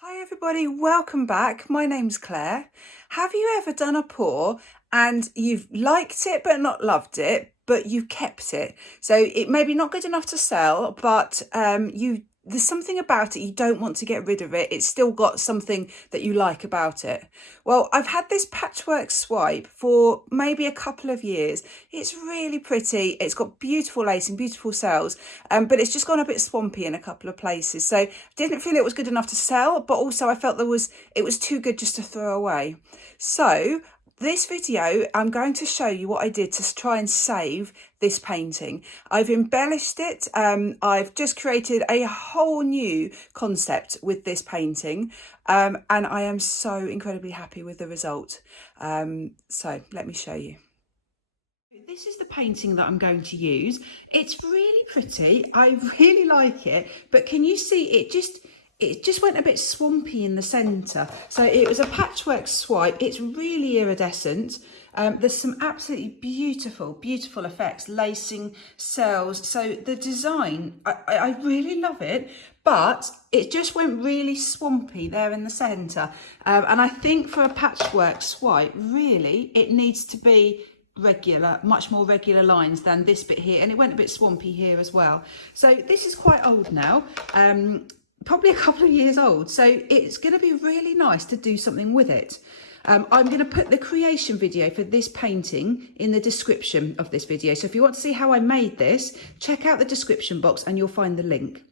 Hi everybody, welcome back. My name's Claire. Have you ever done a pour and you've liked it but not loved it, but you've kept it? So it may be not good enough to sell, but there's something about it, you don't want to get rid of it. It's still got something that you like about it. Well, I've had this patchwork swipe for maybe a couple of years. It's really pretty. It's got beautiful lacing, beautiful cells, but it's just gone a bit swampy in a couple of places. So I didn't feel it was good enough to sell, but also I felt it was too good just to throw away. So this video, I'm going to show you what I did to try and save this painting. I've embellished it. I've just created a whole new concept with this painting. And I am so incredibly happy with the result. So let me show you. This is the painting that I'm going to use. It's really pretty. I really like it. But can you see it just went a bit swampy in the centre. So it was a patchwork swipe. It's really iridescent. There's some absolutely beautiful effects, lacing, cells. So the design, I really love it, but it just went really swampy there in the centre. And I think for a patchwork swipe, really, it needs to be regular, much more regular lines than this bit here. And it went a bit swampy here as well. So this is quite old now. Probably a couple of years old, so it's going to be really nice to do something with it. I'm going to put the creation video for this painting in the description of this video, so if you want to see how I made this, check out the description box and you'll find the link.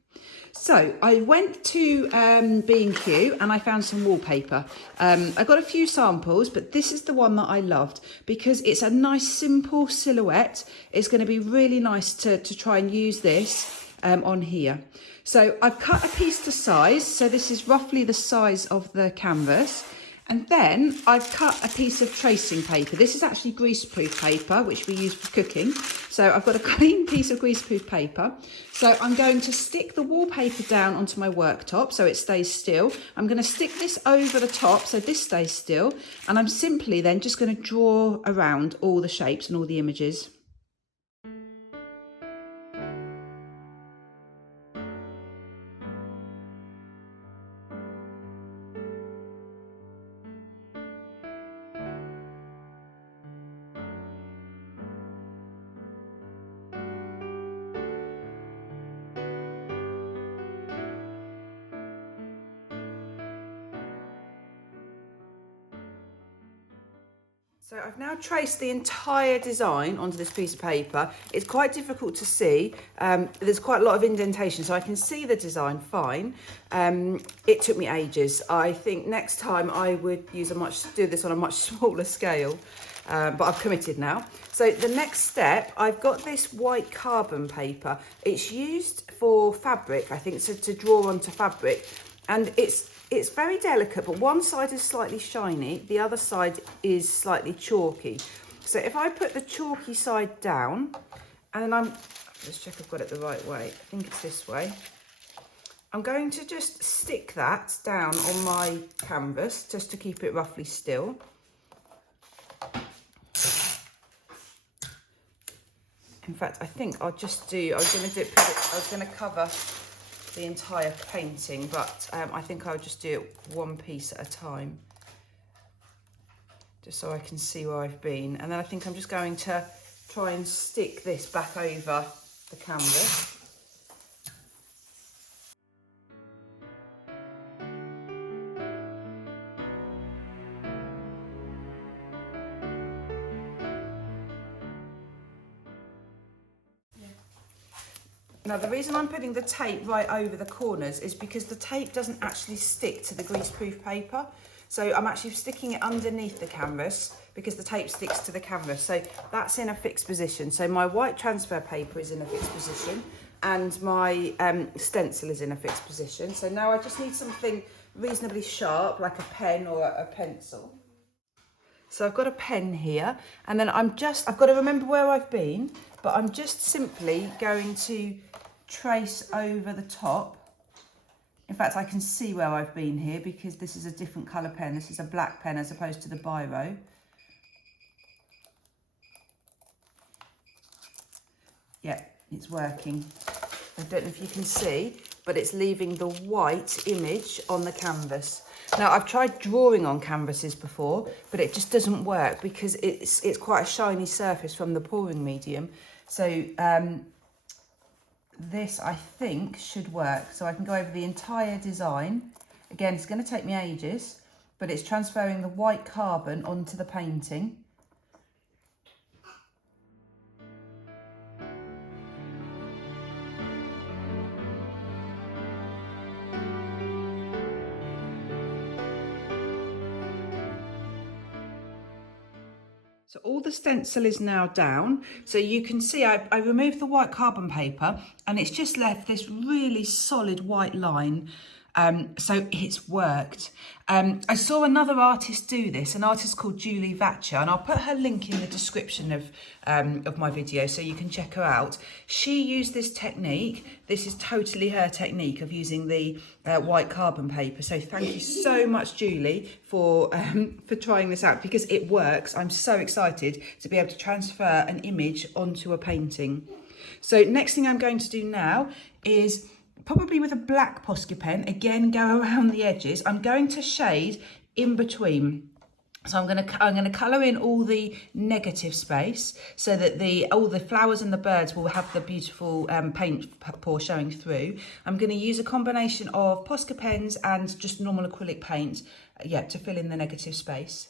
So I went to B&Q and I found some wallpaper. I got a few samples, but this is the one that I loved because it's a nice simple silhouette. It's going to be really nice to try and use this on here. So I've cut a piece to size, so this is roughly the size of the canvas, and then I've cut a piece of tracing paper. This is actually greaseproof paper, which we use for cooking. So I've got a clean piece of greaseproof paper. So I'm going to stick the wallpaper down onto my worktop so it stays still. I'm going to stick this over the top so this stays still, and I'm simply then just going to draw around all the shapes and all the images. So I've now traced the entire design onto this piece of paper. It's quite difficult to see. There's quite a lot of indentation, so I can see the design fine. It took me ages. I think next time I would do this on a much smaller scale, but I've committed now. So the next step, I've got this white carbon paper. It's used for fabric, I think, so to draw onto fabric, and it's very delicate, but one side is slightly shiny, the other side is slightly chalky. So if I put the chalky side down, and then let's check I've got it the right way, I think it's this way. I'm going to just stick that down on my canvas, just to keep it roughly still. In fact, I think I was going to cover the entire painting, but I think I'll just do it one piece at a time, just so I can see where I've been. And then I think I'm just going to try and stick this back over the canvas. Now, the reason I'm putting the tape right over the corners is because the tape doesn't actually stick to the greaseproof paper. So I'm actually sticking it underneath the canvas because the tape sticks to the canvas. So that's in a fixed position. So my white transfer paper is in a fixed position and my stencil is in a fixed position. So now I just need something reasonably sharp, like a pen or a pencil. So I've got a pen here, and then I've got to remember where I've been, but I'm just simply going to trace over the top. In fact, I can see where I've been here because this is a different colour pen. This is a black pen as opposed to the biro. Yeah, it's working. I don't know if you can see, but it's leaving the white image on the canvas. Now, I've tried drawing on canvases before, but it just doesn't work because it's quite a shiny surface from the pouring medium. So this, I think, should work. So I can go over the entire design. Again, it's going to take me ages, but it's transferring the white carbon onto the painting. So all the stencil is now down. So you can see I removed the white carbon paper and it's just left this really solid white line. So it's worked. I saw another artist do this, an artist called Julie Vatcher, and I'll put her link in the description of my video so you can check her out. She used this technique. This is totally her technique of using the white carbon paper. So thank you so much, Julie, for trying this out because it works. I'm so excited to be able to transfer an image onto a painting. So next thing I'm going to do now is, probably with a black Posca pen, again, go around the edges. I'm going to shade in between. So I'm going to colour in all the negative space so that all the flowers and the birds will have the beautiful paint pour showing through. I'm going to use a combination of Posca pens and just normal acrylic paint, to fill in the negative space.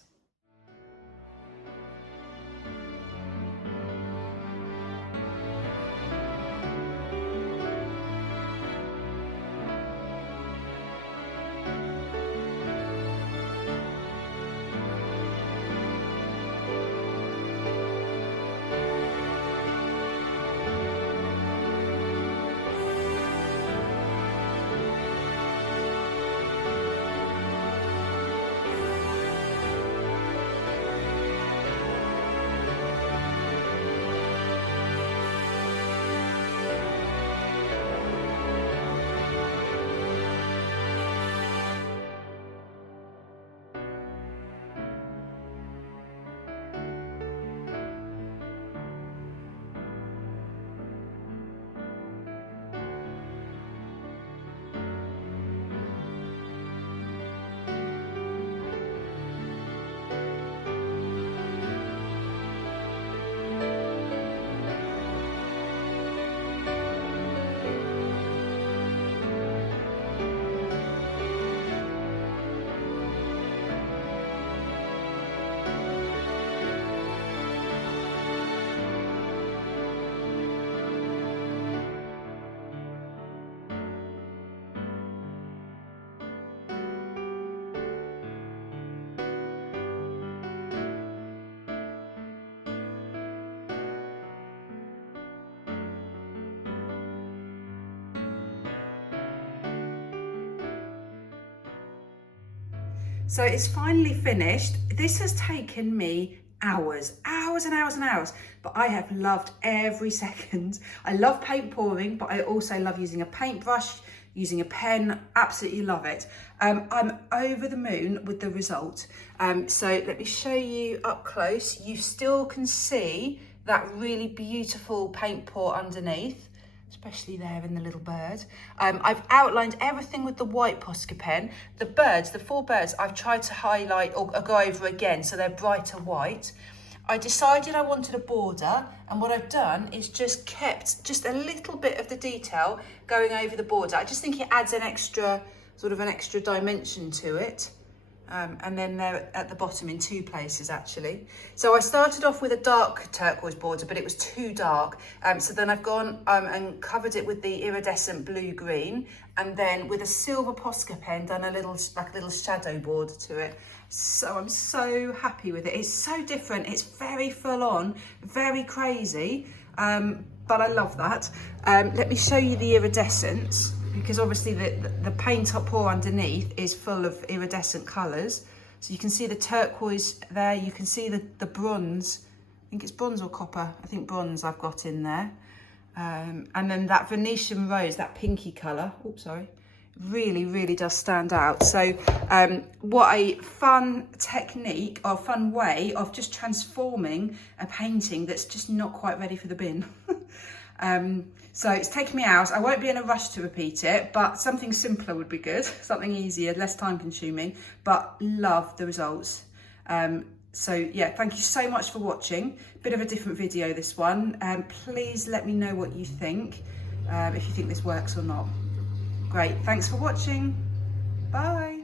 So it's finally finished. This has taken me hours and hours, but I have loved every second. I love paint pouring, but I also love using a paintbrush, using a pen, absolutely love it. I'm over the moon with the result. So let me show you up close. You still can see that really beautiful paint pour underneath, especially there in the little bird. I've outlined everything with the white Posca pen. The birds, the 4 birds, I've tried to highlight or go over again so they're brighter white. I decided I wanted a border, and what I've done is just kept just a little bit of the detail going over the border. I just think it adds an extra dimension to it. And then they're at the bottom in 2 places actually. So I started off with a dark turquoise border, but it was too dark. So then I've gone and covered it with the iridescent blue-green, and then with a silver Posca pen done a little shadow border to it. So I'm so happy with it. It's so different. It's very full on, very crazy, but I love that. Let me show you the iridescence, because obviously the paint pour underneath is full of iridescent colours. So you can see the turquoise there, you can see the bronze, I think it's bronze or copper, I think bronze I've got in there. And then that Venetian rose, that pinky colour, oops, sorry, really, really does stand out. So what a fun technique or fun way of just transforming a painting that's just not quite ready for the bin. So it's taken me hours. I won't be in a rush to repeat it, but something simpler would be good, something easier, less time consuming, but love the results. So yeah, thank you so much for watching. Bit of a different video, this one. Please let me know what you think, if you think this works or not. Great, thanks for watching. Bye.